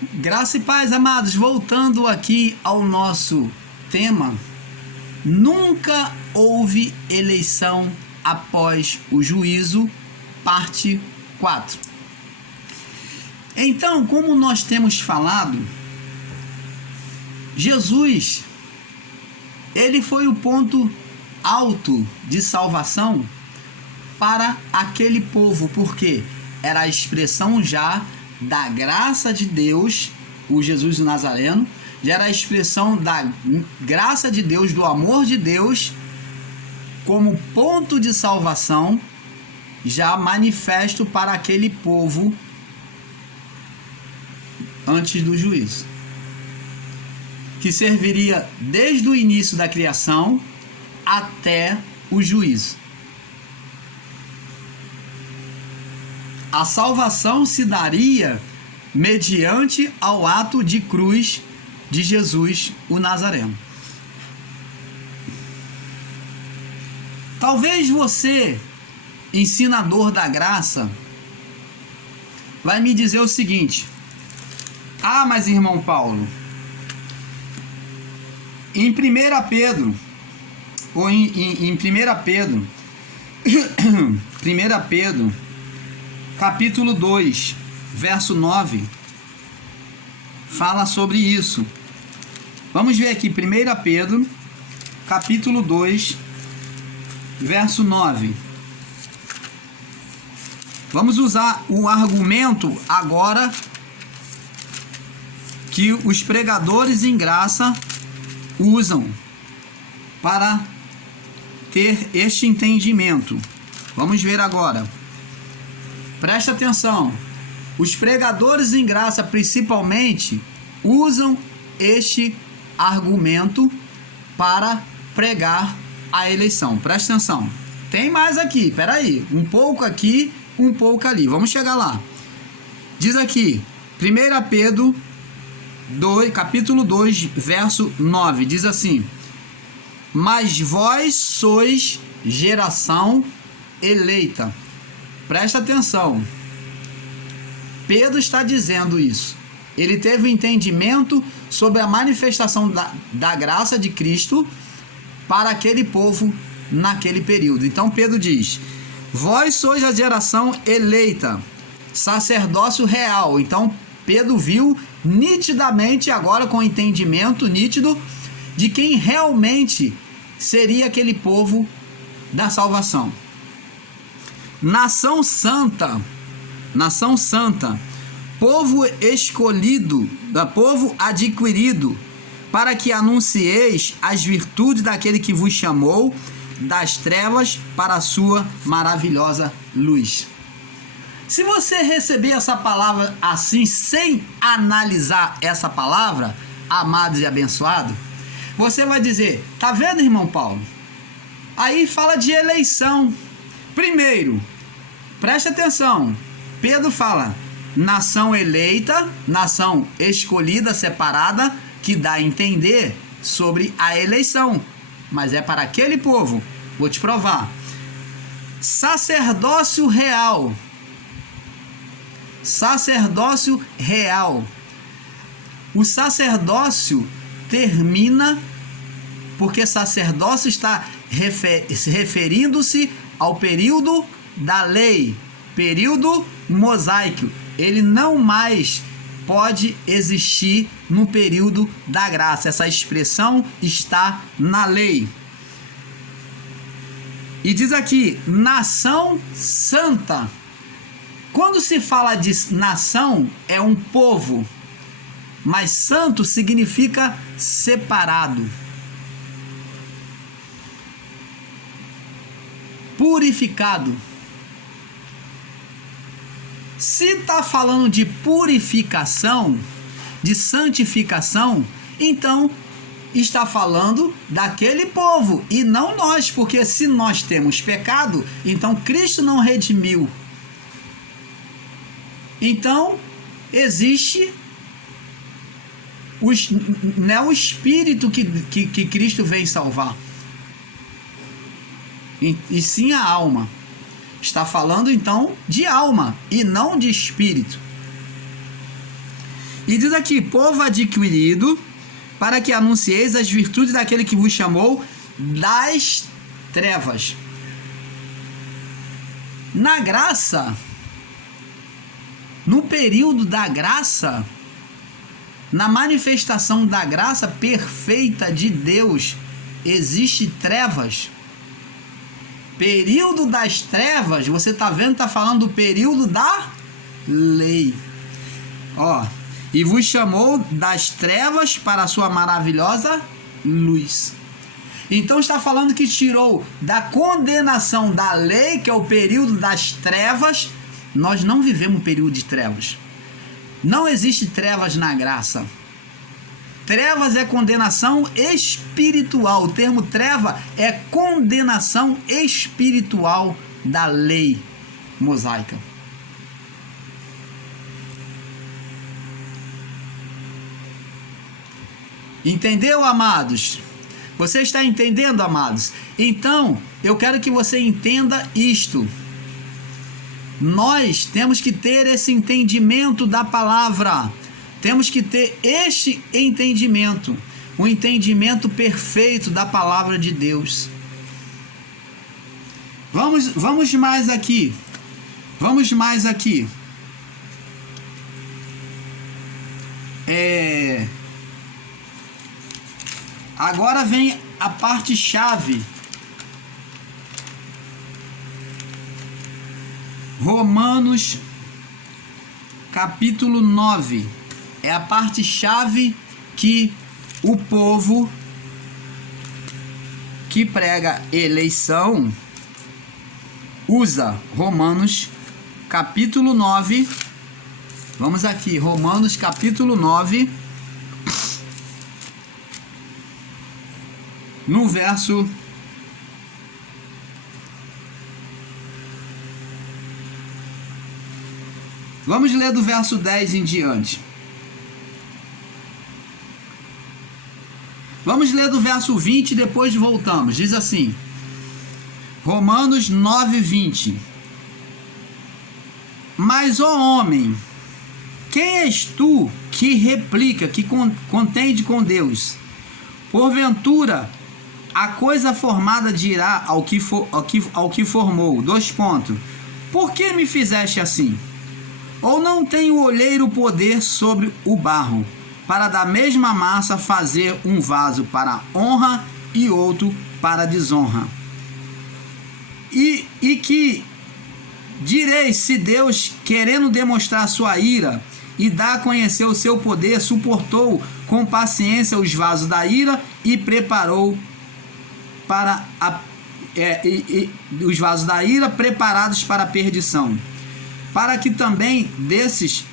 Graça e paz, amados, voltando aqui ao nosso tema, nunca houve eleição após o juízo, parte 4. Então, como nós temos falado, Jesus, ele foi o ponto alto de salvação para aquele povo, porque era a expressão já da graça de Deus, o Jesus do Nazareno, já era a expressão da graça de Deus, do amor de Deus, como ponto de salvação, já manifesto para aquele povo antes do juízo, que serviria desde o início da criação até o juízo. A salvação se daria mediante ao ato de cruz de Jesus, o Nazareno. Talvez você, ensinador da graça, vai me dizer o seguinte: ah, mas irmão Paulo, em 1 Pedro, ou em 1 Pedro, 1 Pedro, capítulo 2, verso 9, fala sobre isso. Vamos ver aqui, 1 Pedro, capítulo 2, verso 9. Vamos usar o argumento agora que os pregadores em graça usam para ter este entendimento. Vamos ver agora. Presta atenção. Os pregadores em graça, principalmente, usam este argumento para pregar a eleição. Presta atenção. Tem mais aqui, peraí. Um pouco aqui, um pouco ali. Vamos chegar lá. Diz aqui, 1 Pedro 2, capítulo 2, verso 9. Diz assim: mas vós sois geração eleita. Presta atenção. Pedro está dizendo isso. Ele teve um entendimento sobre a manifestação da graça de Cristo para aquele povo naquele período. Então Pedro diz: vós sois a geração eleita, sacerdócio real. Então Pedro viu nitidamente, agora com entendimento nítido, de quem realmente seria aquele povo da salvação. Nação santa, povo escolhido, povo adquirido, para que anuncieis as virtudes daquele que vos chamou das trevas para a sua maravilhosa luz. Se você receber essa palavra assim, sem analisar essa palavra, amados e abençoados, você vai dizer: tá vendo, irmão Paulo? Aí fala de eleição. Primeiro, preste atenção, Pedro fala nação eleita, nação escolhida, separada, que dá a entender sobre a eleição, mas é para aquele povo. Vou te provar. Sacerdócio real. Sacerdócio real. O sacerdócio termina porque sacerdócio está referindo-se ao período da lei, período mosaico. Ele não mais pode existir no período da graça. Essa expressão está na lei. E diz aqui, nação santa. Quando se fala de nação, é um povo, mas santo significa separado, purificado. Se está falando de purificação, de santificação, então está falando daquele povo e não nós, porque se nós temos pecado, então Cristo não redimiu. Então existe não é o Espírito que Cristo vem salvar, e sim a alma. Está falando então de alma e não de espírito. E diz aqui, povo adquirido, para que anuncieis as virtudes daquele que vos chamou das trevas. Na graça, no período da graça, na manifestação da graça perfeita de Deus, existe trevas. Período das trevas, você está vendo, está falando do período da lei. Ó, e vos chamou das trevas para a sua maravilhosa luz. Então está falando que tirou da condenação da lei, que é o período das trevas. Nós não vivemos um período de trevas. Não existe trevas na graça. Trevas é condenação espiritual. O termo treva é condenação espiritual da lei mosaica. Entendeu, amados? Você está entendendo, amados? Então, eu quero que você entenda isto. Nós temos que ter esse entendimento da palavra. Temos que ter este entendimento. O entendimento perfeito da palavra de Deus. Vamos mais aqui. Vamos mais aqui. Agora vem a parte chave. Romanos capítulo 9. É a parte chave que o povo que prega eleição usa. Romanos capítulo 9. Vamos aqui, Romanos capítulo 9. No verso vamos ler do verso 10 em diante. Vamos ler do verso 20 e depois voltamos. Diz assim, Romanos 9, 20. Mas, ó homem, quem és tu que replica, que contende com Deus? Porventura, a coisa formada dirá ao que formou. 2 pontos. Por que me fizeste assim? Ou não tem o olheiro poder sobre o barro, para da mesma massa fazer um vaso para honra e outro para desonra? E que direis, se Deus, querendo demonstrar sua ira e dar a conhecer o seu poder, suportou com paciência os vasos da ira e preparou para os vasos da ira preparados para a perdição, para que também desse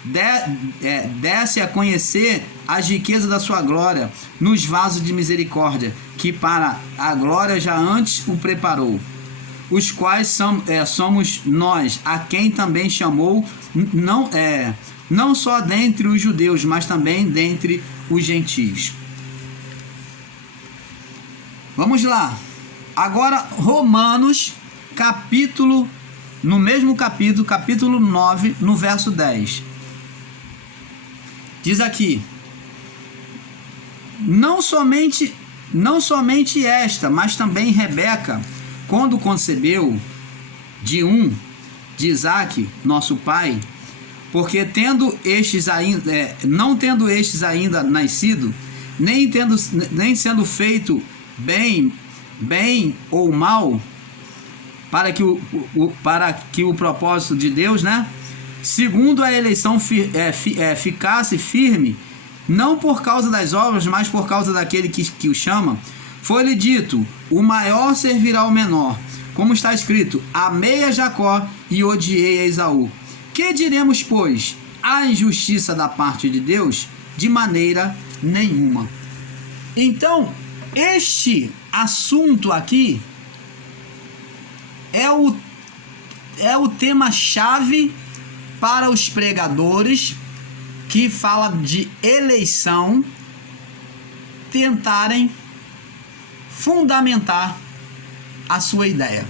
a conhecer as riquezas da sua glória nos vasos de misericórdia, que para a glória já antes o preparou, os quais somos nós, a quem também chamou, não só dentre os judeus, mas também dentre os gentios. Vamos lá. Agora, Romanos, no mesmo capítulo 9, no verso 10. Diz aqui: não somente esta, mas também Rebeca, quando concebeu de Isaque, nosso pai, porque não tendo estes ainda nascido, nem sendo feito bem ou mal, para que o propósito de Deus, segundo a eleição ficasse firme, não por causa das obras, mas por causa daquele que o chama, foi-lhe dito: o maior servirá ao menor, como está escrito: amei a Jacó e odiei a Esaú. Que diremos, pois? Há injustiça da parte de Deus? De maneira nenhuma. Então, este assunto aqui é o tema-chave para os pregadores que falam de eleição tentarem fundamentar a sua ideia.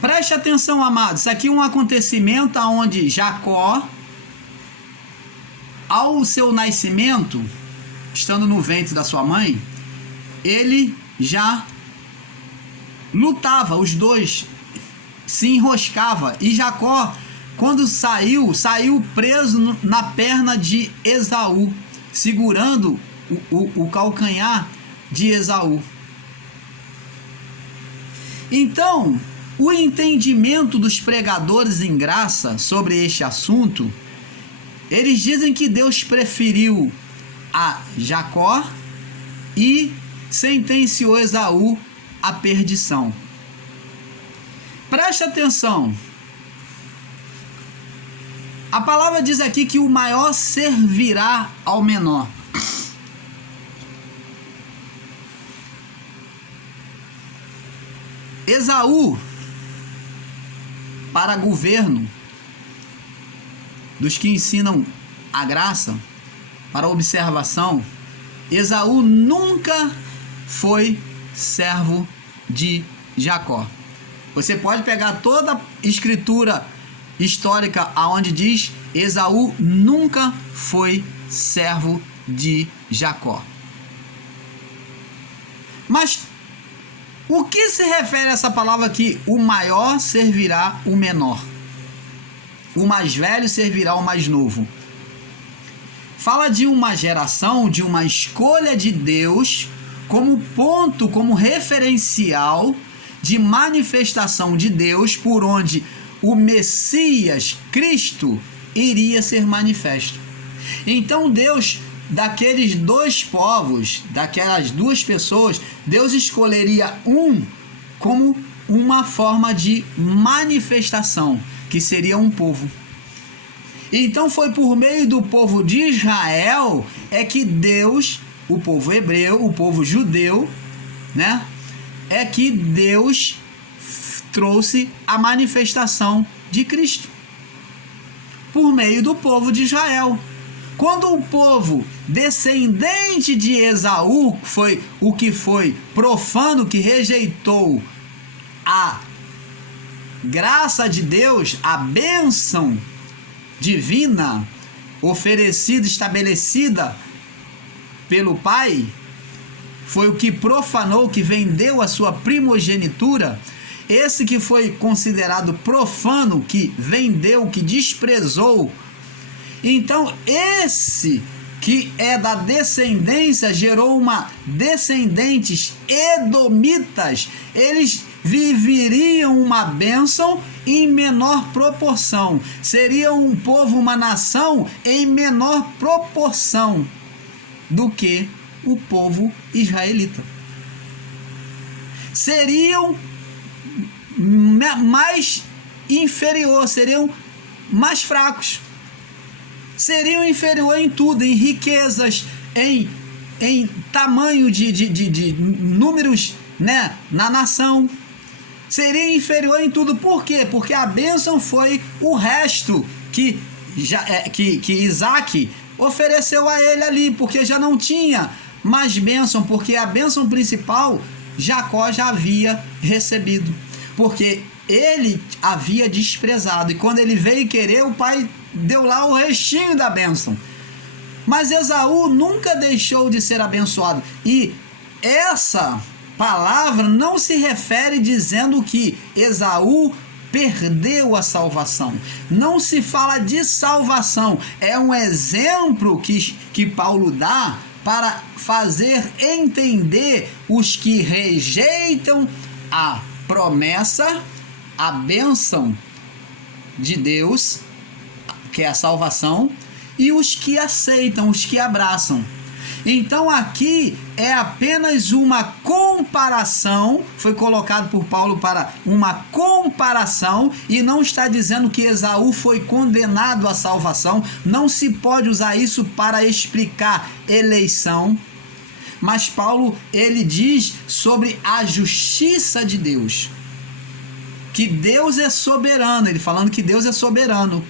Preste atenção, amados. Isso aqui é um acontecimento onde Jacó ao seu nascimento, estando no ventre da sua mãe, ele já lutava, os dois se enroscava, e Jacó, quando saiu preso na perna de Esaú, segurando o calcanhar de Esaú. Então, o entendimento dos pregadores em graça sobre este assunto, eles dizem que Deus preferiu a Jacó e sentenciou Esaú à perdição. Preste atenção. A palavra diz aqui que o maior servirá ao menor. Esaú, para governo dos que ensinam a graça, para observação, Esaú nunca foi servo de Jacó. Você pode pegar toda a escritura histórica aonde diz Esaú nunca foi servo de Jacó. Mas o que se refere a essa palavra aqui? O maior servirá o menor. O mais velho servirá o mais novo. Fala de uma geração, de uma escolha de Deus como ponto, como referencial de manifestação de Deus por onde o Messias, Cristo, iria ser manifesto. Então Deus, daqueles dois povos, daquelas duas pessoas, Deus escolheria um como uma forma de manifestação, que seria um povo. Então foi por meio do povo de Israel é que Deus, o povo hebreu, o povo judeu, né, é que Deus trouxe a manifestação de Cristo por meio do povo de Israel. Quando o povo descendente de Esaú foi o que foi profano, que rejeitou a graça de Deus, a bênção divina oferecida, estabelecida pelo Pai, foi o que profanou, que vendeu a sua primogenitura. Esse que foi considerado profano, que vendeu, que desprezou. Então esse que é da descendência gerou uma descendentes edomitas. Eles viveriam uma bênção em menor proporção. Seria um povo, uma nação em menor proporção do que o povo israelita. Seriam mais inferior, seriam mais fracos. Seriam inferior em tudo, em riquezas, em tamanho de números, né, na nação. Seria inferior em tudo. Por quê? Porque a bênção foi o resto que Isaac ofereceu a ele ali, porque já não tinha mais bênção, porque a bênção principal Jacó já havia recebido, porque ele havia desprezado, e quando ele veio querer, o pai deu lá o restinho da bênção. Mas Esaú nunca deixou de ser abençoado, e essa palavra não se refere dizendo que Esaú perdeu a salvação. Não se fala de salvação. É um exemplo que Paulo dá para fazer entender os que rejeitam a promessa, a bênção de Deus, que é a salvação, e os que aceitam, os que abraçam. Então aqui é apenas uma comparação, foi colocado por Paulo para uma comparação, e não está dizendo que Esaú foi condenado à salvação. Não se pode usar isso para explicar eleição, mas Paulo, ele diz sobre a justiça de Deus, que Deus é soberano, ele falando que Deus é soberano,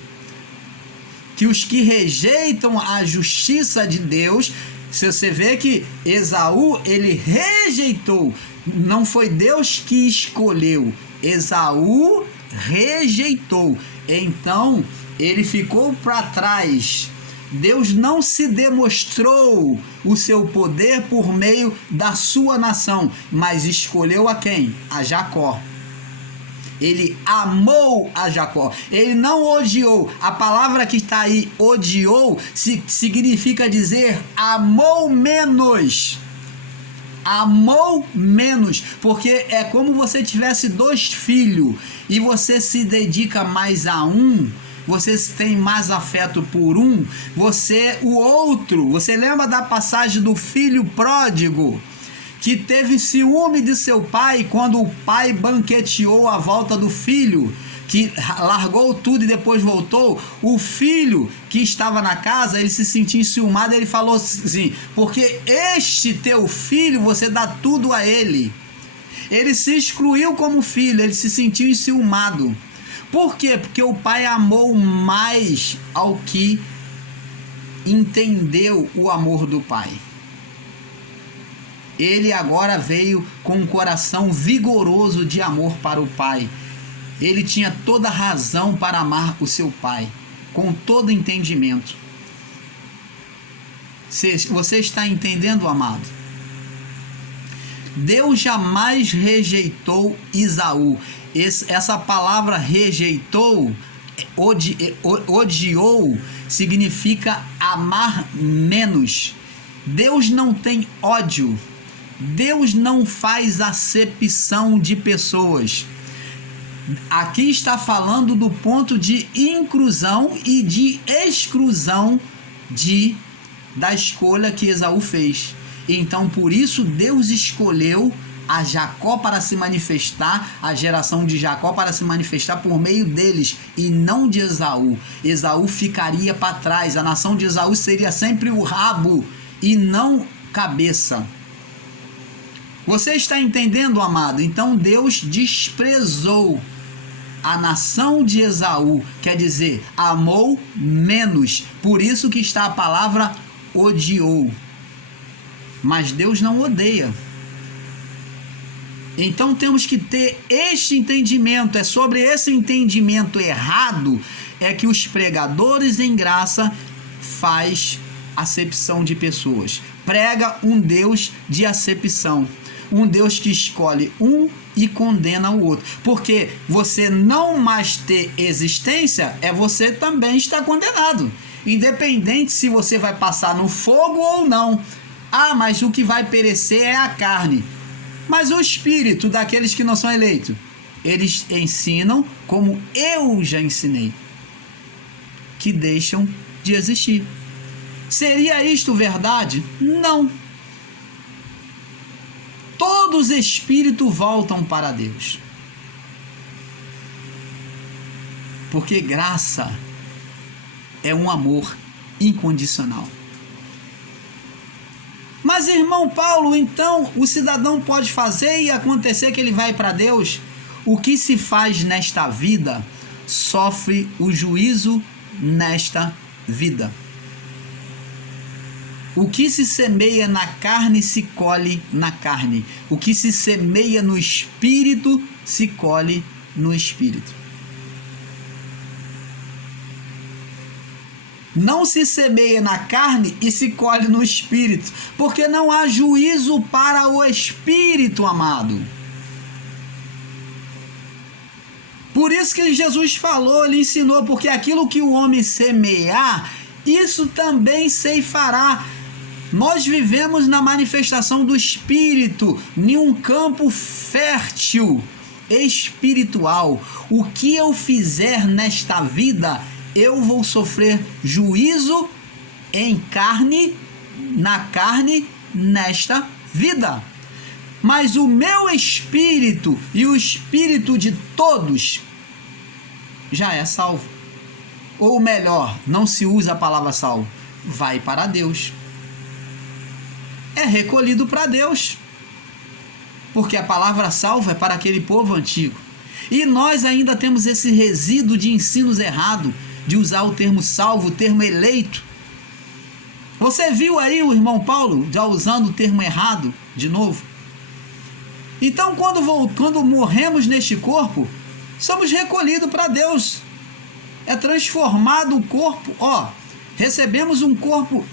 que os que rejeitam a justiça de Deus, se você vê que Esaú, ele rejeitou, não foi Deus que escolheu, Esaú rejeitou, então ele ficou para trás Deus não se demonstrou o seu poder por meio da sua nação, mas escolheu a quem? A Jacó. Ele amou a Jacó, ele não odiou. A palavra que está aí, odiou, significa dizer amou menos. Amou menos, porque é como você tivesse 2 filhos e você se dedica mais a um, você tem mais afeto por um, o outro, você lembra da passagem do filho pródigo, que teve ciúme de seu pai quando o pai banqueteou a volta do filho, que largou tudo e depois voltou? O filho que estava na casa, ele se sentiu enciumado, ele falou assim: porque este teu filho, você dá tudo a ele. Ele se excluiu como filho, ele se sentiu enciumado. Por quê? Porque o pai amou mais ao que entendeu o amor do pai. Ele agora veio com um coração vigoroso de amor para o pai. Ele tinha toda razão para amar o seu pai, com todo entendimento. Você está entendendo, amado? Deus jamais rejeitou Esaú. Essa palavra rejeitou, odiou, significa amar menos. Deus não tem ódio. Deus não faz acepção de pessoas. Aqui está falando do ponto de inclusão e de exclusão da escolha que Esaú fez. Então, por isso, Deus escolheu a Jacó para se manifestar, a geração de Jacó para se manifestar por meio deles, e não de Esaú. Esaú ficaria para trás, a nação de Esaú seria sempre o rabo e não cabeça. Você está entendendo, amado? Então Deus desprezou a nação de Esaú, quer dizer, amou menos. Por isso que está a palavra odiou. Mas Deus não odeia. Então temos que ter este entendimento. É sobre esse entendimento errado é que os pregadores em graça faz acepção de pessoas. Prega um Deus de acepção. Um Deus que escolhe um e condena o outro. Porque você não mais ter existência, você também está condenado. Independente se você vai passar no fogo ou não. Ah, mas o que vai perecer é a carne. Mas o espírito daqueles que não são eleitos, eles ensinam como eu já ensinei, que deixam de existir. Seria isto verdade? Não. Todos os espíritos voltam para Deus. Porque graça é um amor incondicional. Mas, irmão Paulo, então o cidadão pode fazer e acontecer que ele vai para Deus? O que se faz nesta vida sofre o juízo nesta vida. O que se semeia na carne se colhe na carne. O que se semeia no espírito se colhe no espírito. Não se semeia na carne e se colhe no espírito, porque não há juízo para o espírito, amado. Por isso que Jesus falou, ele ensinou, porque aquilo que o homem semear, isso também ceifará. Nós vivemos na manifestação do Espírito, em um campo fértil, espiritual. O que eu fizer nesta vida, eu vou sofrer juízo na carne, nesta vida. Mas o meu espírito e o espírito de todos já é salvo. Ou melhor, não se usa a palavra salvo, vai para Deus. É recolhido para Deus, porque a palavra salvo é para aquele povo antigo. E nós ainda temos esse resíduo de ensinos errados, de usar o termo salvo, o termo eleito. Você viu aí o irmão Paulo já usando o termo errado de novo? Então quando morremos neste corpo, somos recolhidos para Deus. É transformado o corpo, recebemos um corpo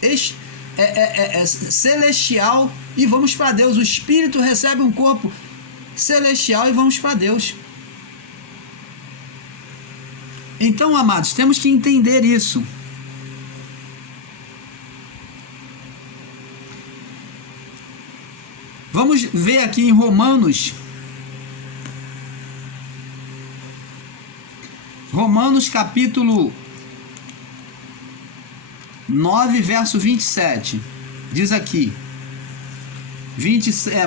celestial e vamos para Deus. O Espírito recebe um corpo celestial e vamos para Deus. Então, amados, temos que entender isso. Vamos ver aqui em Romanos capítulo 9, verso 27. Diz aqui.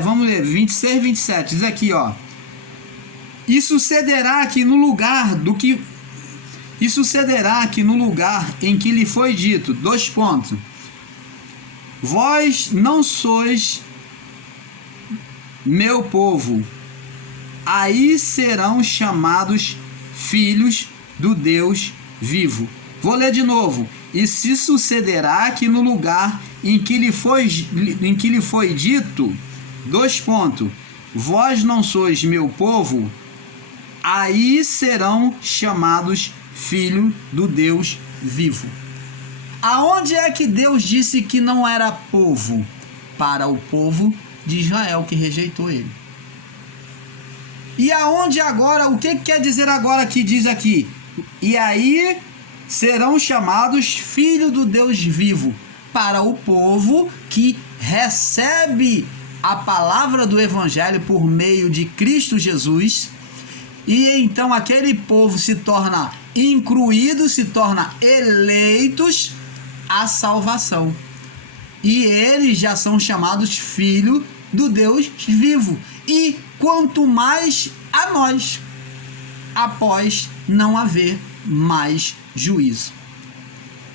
Vamos ler, 26 e 27. Diz aqui, ó. E sucederá que no lugar em que lhe foi dito, 2 pontos. Vós não sois meu povo, aí serão chamados filhos do Deus vivo. Vou ler de novo. E se sucederá que no lugar em que lhe foi dito, 2 pontos, vós não sois meu povo, aí serão chamados filhos do Deus vivo. Aonde é que Deus disse que não era povo? Para o povo de Israel que rejeitou ele. E aonde agora, o que quer dizer agora que diz aqui? E aí serão chamados filhos do Deus vivo, para o povo que recebe a palavra do Evangelho por meio de Cristo Jesus, e então aquele povo se torna incluído, se torna eleitos à salvação. E eles já são chamados filhos do Deus vivo. E quanto mais a nós, após não haver mais juízo.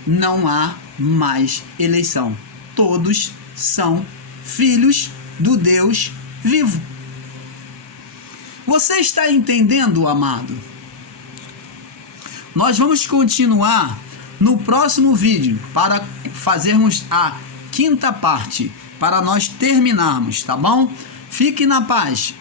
Não há mais eleição. Todos são filhos do Deus vivo. Você está entendendo, amado? Nós vamos continuar no próximo vídeo para fazermos a 5ª parte, para nós terminarmos, tá bom? Fique na paz.